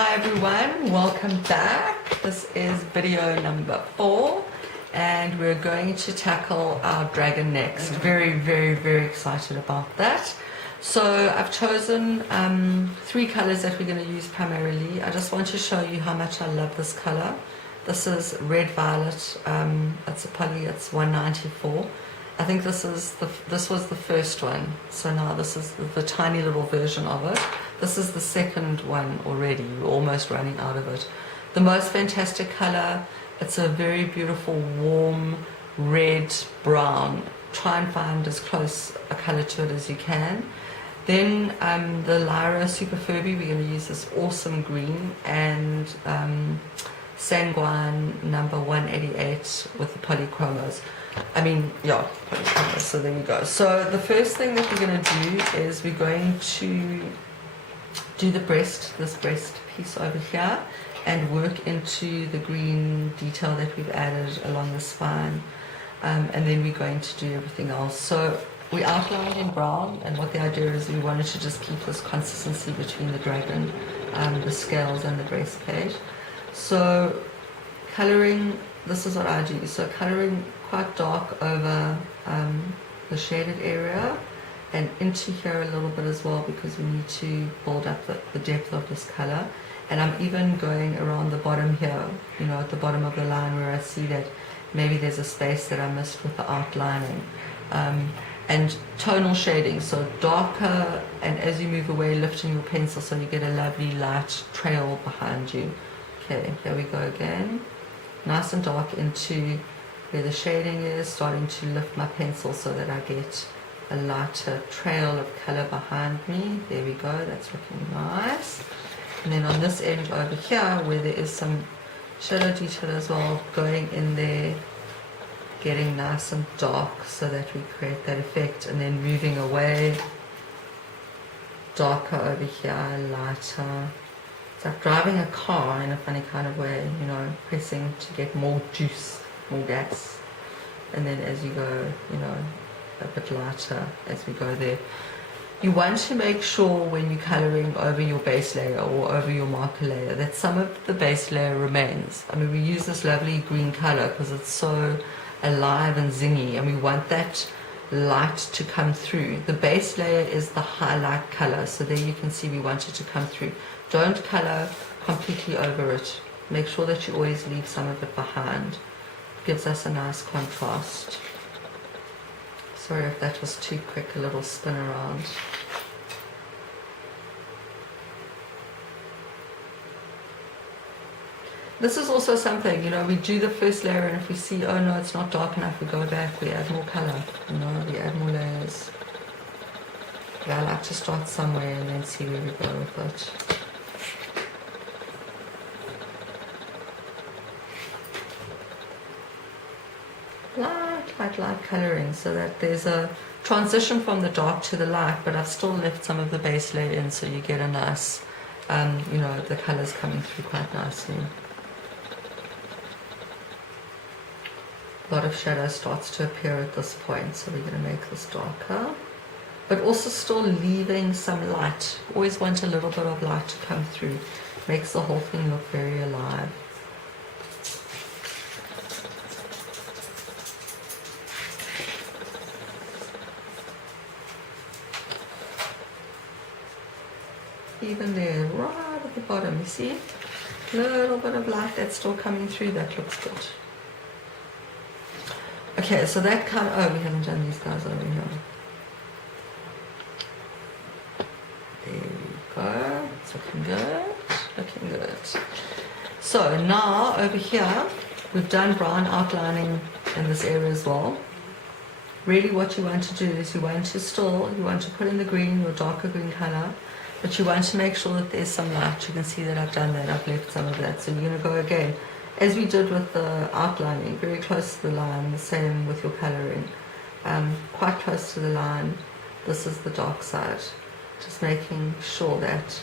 Hi everyone, welcome back. This is video number 4 and we're going to tackle our dragon next. Very excited about that. So I've chosen 3 colors that we're going to use primarily. I just want to show you how much I love this color. This is red violet. It's a poly, it's 194. I think this was the first one, so now this is the tiny little version of it. This is the second one already. We're almost running out of it. The most fantastic color. It's a very beautiful warm red brown. Try and find as close a color to it as you can. Then the Lyra Super Furby, we're going to use this awesome green, and Sanguine number 188 with the polychromos. Polychromos, so there you go. So the first thing that we're going to do is we're going to do the breast, this breast piece over here, and work into the green detail that we've added along the spine, and then we're going to do everything else. So we outlined in brown, and what the idea is, we wanted to just keep this consistency between the dragon, the scales and the breastplate. So colouring, this is what I do. So colouring quite dark over the shaded area and into here a little bit as well, because we need to build up the depth of this colour. And I'm even going around the bottom here, you know, at the bottom of the line where I see that maybe there's a space that I missed with the outlining. And tonal shading, so darker, and as you move away, lifting your pencil so you get a lovely light trail behind you. Okay, here we go again. Nice and dark into where the shading is, starting to lift my pencil so that I get a lighter trail of colour behind me. There we go, that's looking nice. And then on this end over here, where there is some shadow detail as well, going in there, getting nice and dark so that we create that effect, and then moving away, darker over here, lighter. It's like driving a car in a funny kind of way, you know, pressing to get more juice, more gas. And then as you go, you know, a bit lighter as we go there. You want to make sure when you're colouring over your base layer or over your marker layer that some of the base layer remains. I mean, we use this lovely green colour because it's so alive and zingy, and we want that light to come through. The base layer is the highlight colour, so there you can see we want it to come through. Don't colour completely over it. Make sure that you always leave some of it behind. It gives us a nice contrast. Sorry if that was too quick, a little spin around. This is also something, you know, we do the first layer, and if we see, oh no, it's not dark enough, we go back, we add more colour, you know, we add more layers. But I like to start somewhere and then see where we go with it. Light colouring, so that there's a transition from the dark to the light, but I've still left some of the base layer in, so you get a nice, you know, the colours coming through quite nicely. A lot of shadow starts to appear at this point, so we're going to make this darker, but also still leaving some light. Always want a little bit of light to come through. Makes the whole thing look very alive. Even there, right at the bottom, you see? A little bit of light that's still coming through, that looks good. Okay, so that kind of, oh, we haven't done these guys over here. There we go, it's looking good, looking good. So now over here, we've done brown outlining in this area as well. Really what you want to do is you want to put in the green, your darker green color, but you want to make sure that there's some light. You can see that I've done that, I've left some of that. So you're going to go again, as we did with the outlining, very close to the line, the same with your colouring. Quite close to the line, this is the dark side. Just making sure that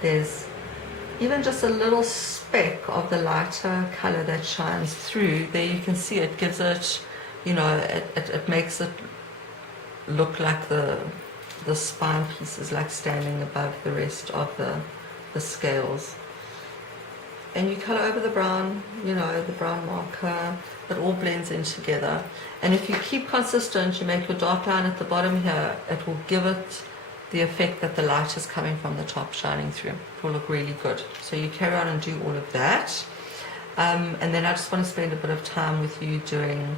there's even just a little speck of the lighter colour that shines through. There you can see it gives it, you know, it makes it look like the spine piece is like standing above the rest of the scales. and you colour over the brown, you know, the brown marker. It all blends in together. And if you keep consistent, you make your dark line at the bottom here, it will give it the effect that the light is coming from the top shining through. It will look really good. So you carry on and do all of that. And then I just want to spend a bit of time with you doing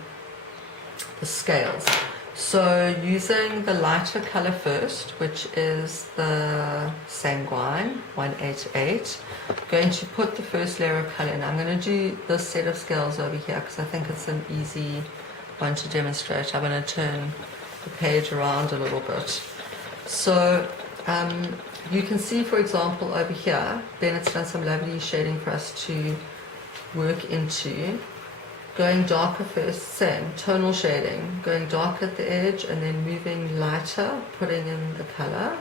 the scales. So using the lighter color first, which is the Sanguine 188, going to put the first layer of color in. I'm going to do this set of scales over here because I think it's an easy one to demonstrate. I'm going to turn the page around a little bit. So you can see, for example, over here, Bennett's done some lovely shading for us to work into. Going darker first, same, tonal shading, going dark at the edge and then moving lighter, putting in the color.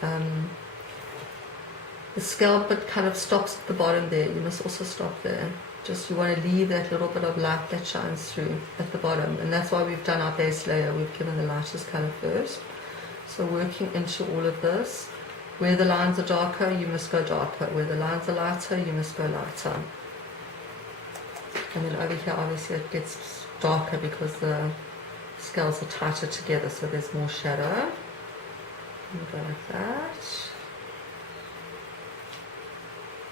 The scalp bit kind of stops at the bottom there, you must also stop there. Just you want to leave that little bit of light that shines through at the bottom, and that's why we've done our base layer, we've given the lightest color first. So working into all of this, where the lines are darker, you must go darker, where the lines are lighter, you must go lighter. And then over here, obviously, it gets darker because the scales are tighter together, so there's more shadow. And go like that.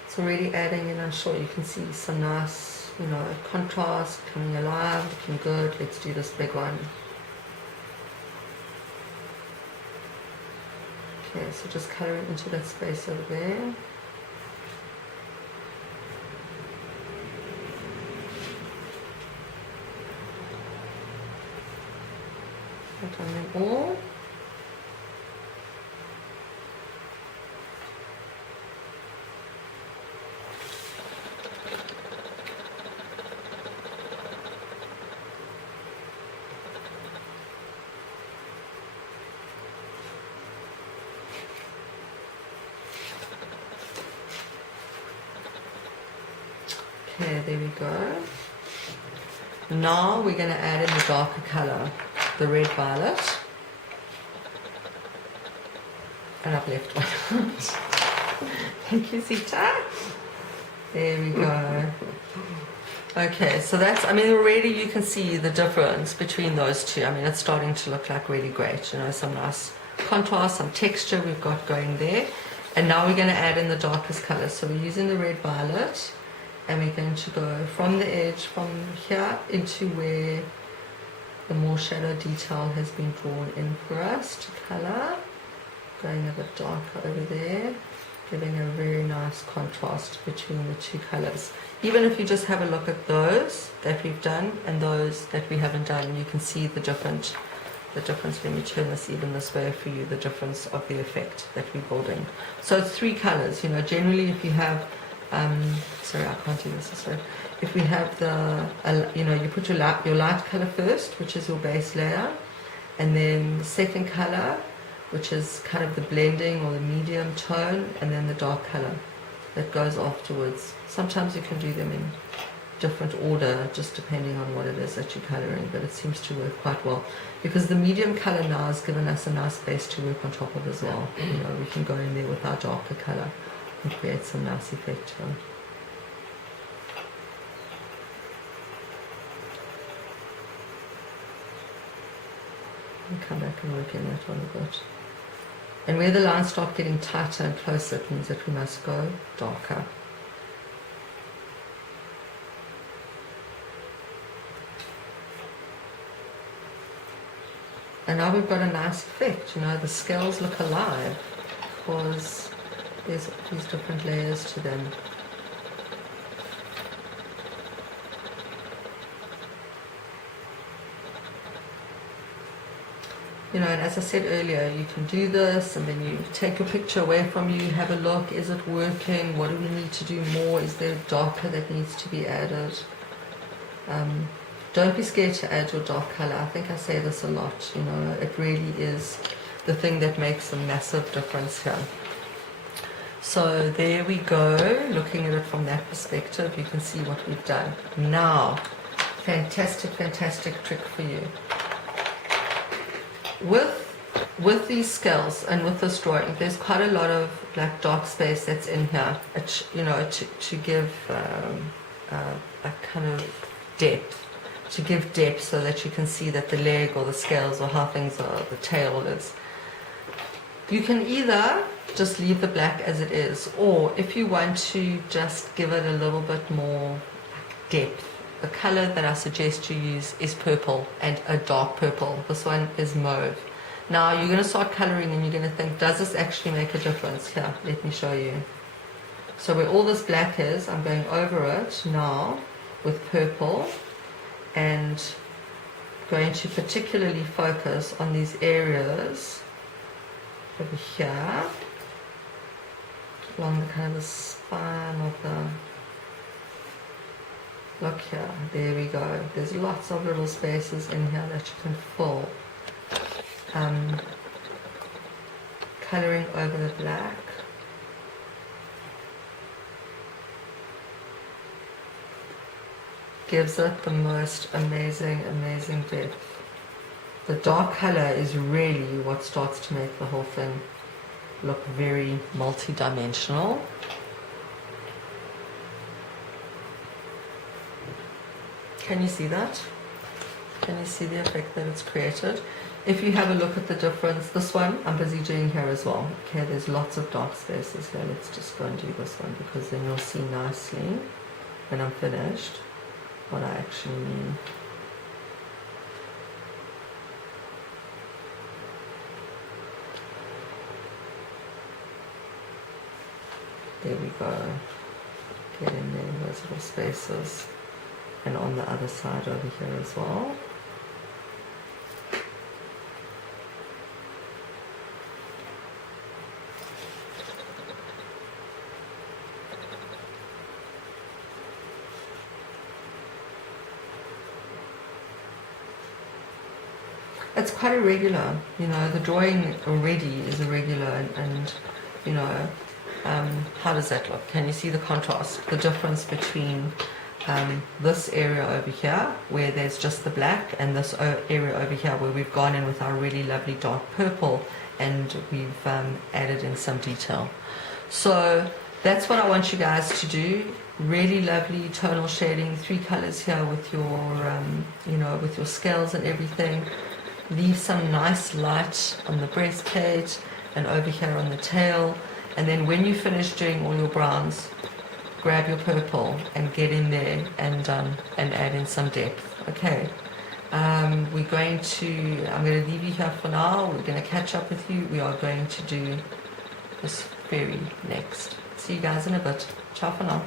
It's already adding in, I'm sure you can see some nice, you know, contrast, coming alive, looking good. Let's do this big one. Okay, so just colouring into that space over there. On them all. Okay, there we go. Now we're going to add in the darker colour, the red violet. And I've left one out. Thank you, Sita. There we go. Okay, so that's, I mean, already you can see the difference between those two. I mean, it's starting to look like really great. You know, some nice contrast, some texture we've got going there. And now we're going to add in the darkest color. So we're using the red violet, and we're going to go from the edge, from here into where the more shadow detail has been drawn in for us to color. Going a bit darker over there, giving a very nice contrast between the two colors. Even if you just have a look at those that we've done and those that we haven't done, you can see the difference when you turn this even this way for you, the difference of the effect that we're building. So it's three colors, you know, generally if you have, sorry, I can't do this way. If we have the, you know, you put your light color first, which is your base layer, and then the second color, which is kind of the blending or the medium tone, and then the dark color that goes afterwards. Sometimes you can do them in different order, just depending on what it is that you're coloring, but it seems to work quite well because the medium color now has given us a nice base to work on top of as well. You know, we can go in there with our darker color and create some nice effect here. And come back and work in that one a bit. And where the lines start getting tighter and closer, it means that we must go darker. And now we've got a nice effect, you know, the scales look alive because there's these different layers to them. You know, and as I said earlier, you can do this and then you take your picture away from you, have a look, is it working, what do we need to do more, is there darker that needs to be added. Don't be scared to add your dark color. I think I say this a lot, you know, it really is the thing that makes a massive difference here. So there we go, looking at it from that perspective, you can see what we've done. Now, fantastic, fantastic trick for you. With with these scales and with this drawing, there's quite a lot of like dark space that's in here, you know, to give a kind of depth, so that you can see that the leg or the scales or how things are, the tail is. You can either just leave the black as it is, or if you want to just give it a little bit more depth, the color that I suggest you use is purple, and a dark purple. This one is mauve. Now you're going to start coloring and you're going to think, does this actually make a difference? Here, let me show you. So where all this black is, I'm going over it now with purple, and going to particularly focus on these areas over here, along the kind of the spine of the, look here, there we go. There's lots of little spaces in here that you can fill. Colouring over the black. Gives it the most amazing depth. The dark colour is really what starts to make the whole thing look very multi-dimensional. Can you see that? Can you see the effect that it's created? If you have a look at the difference, this one I'm busy doing here as well. Okay, there's lots of dark spaces here. Let's just go and do this one, because then you'll see nicely when I'm finished what I actually mean. There we go. Get in there in those little spaces. And on the other side over here as well. It's quite irregular, you know, the drawing already is irregular, and you know, how does that look? Can you see the contrast, the difference between this area over here where there's just the black, and this area over here where we've gone in with our really lovely dark purple and we've added in some detail. So that's what I want you guys to do. Really lovely tonal shading, 3 colors here with your you know, with your scales and everything. Leave some nice light on the breastplate and over here on the tail, and then when you finish doing all your browns, grab your purple and get in there and add in some depth. Okay, I'm going to leave you here for now. We're going to catch up with you. We are going to do this fairy next. See you guys in a bit. Ciao for now.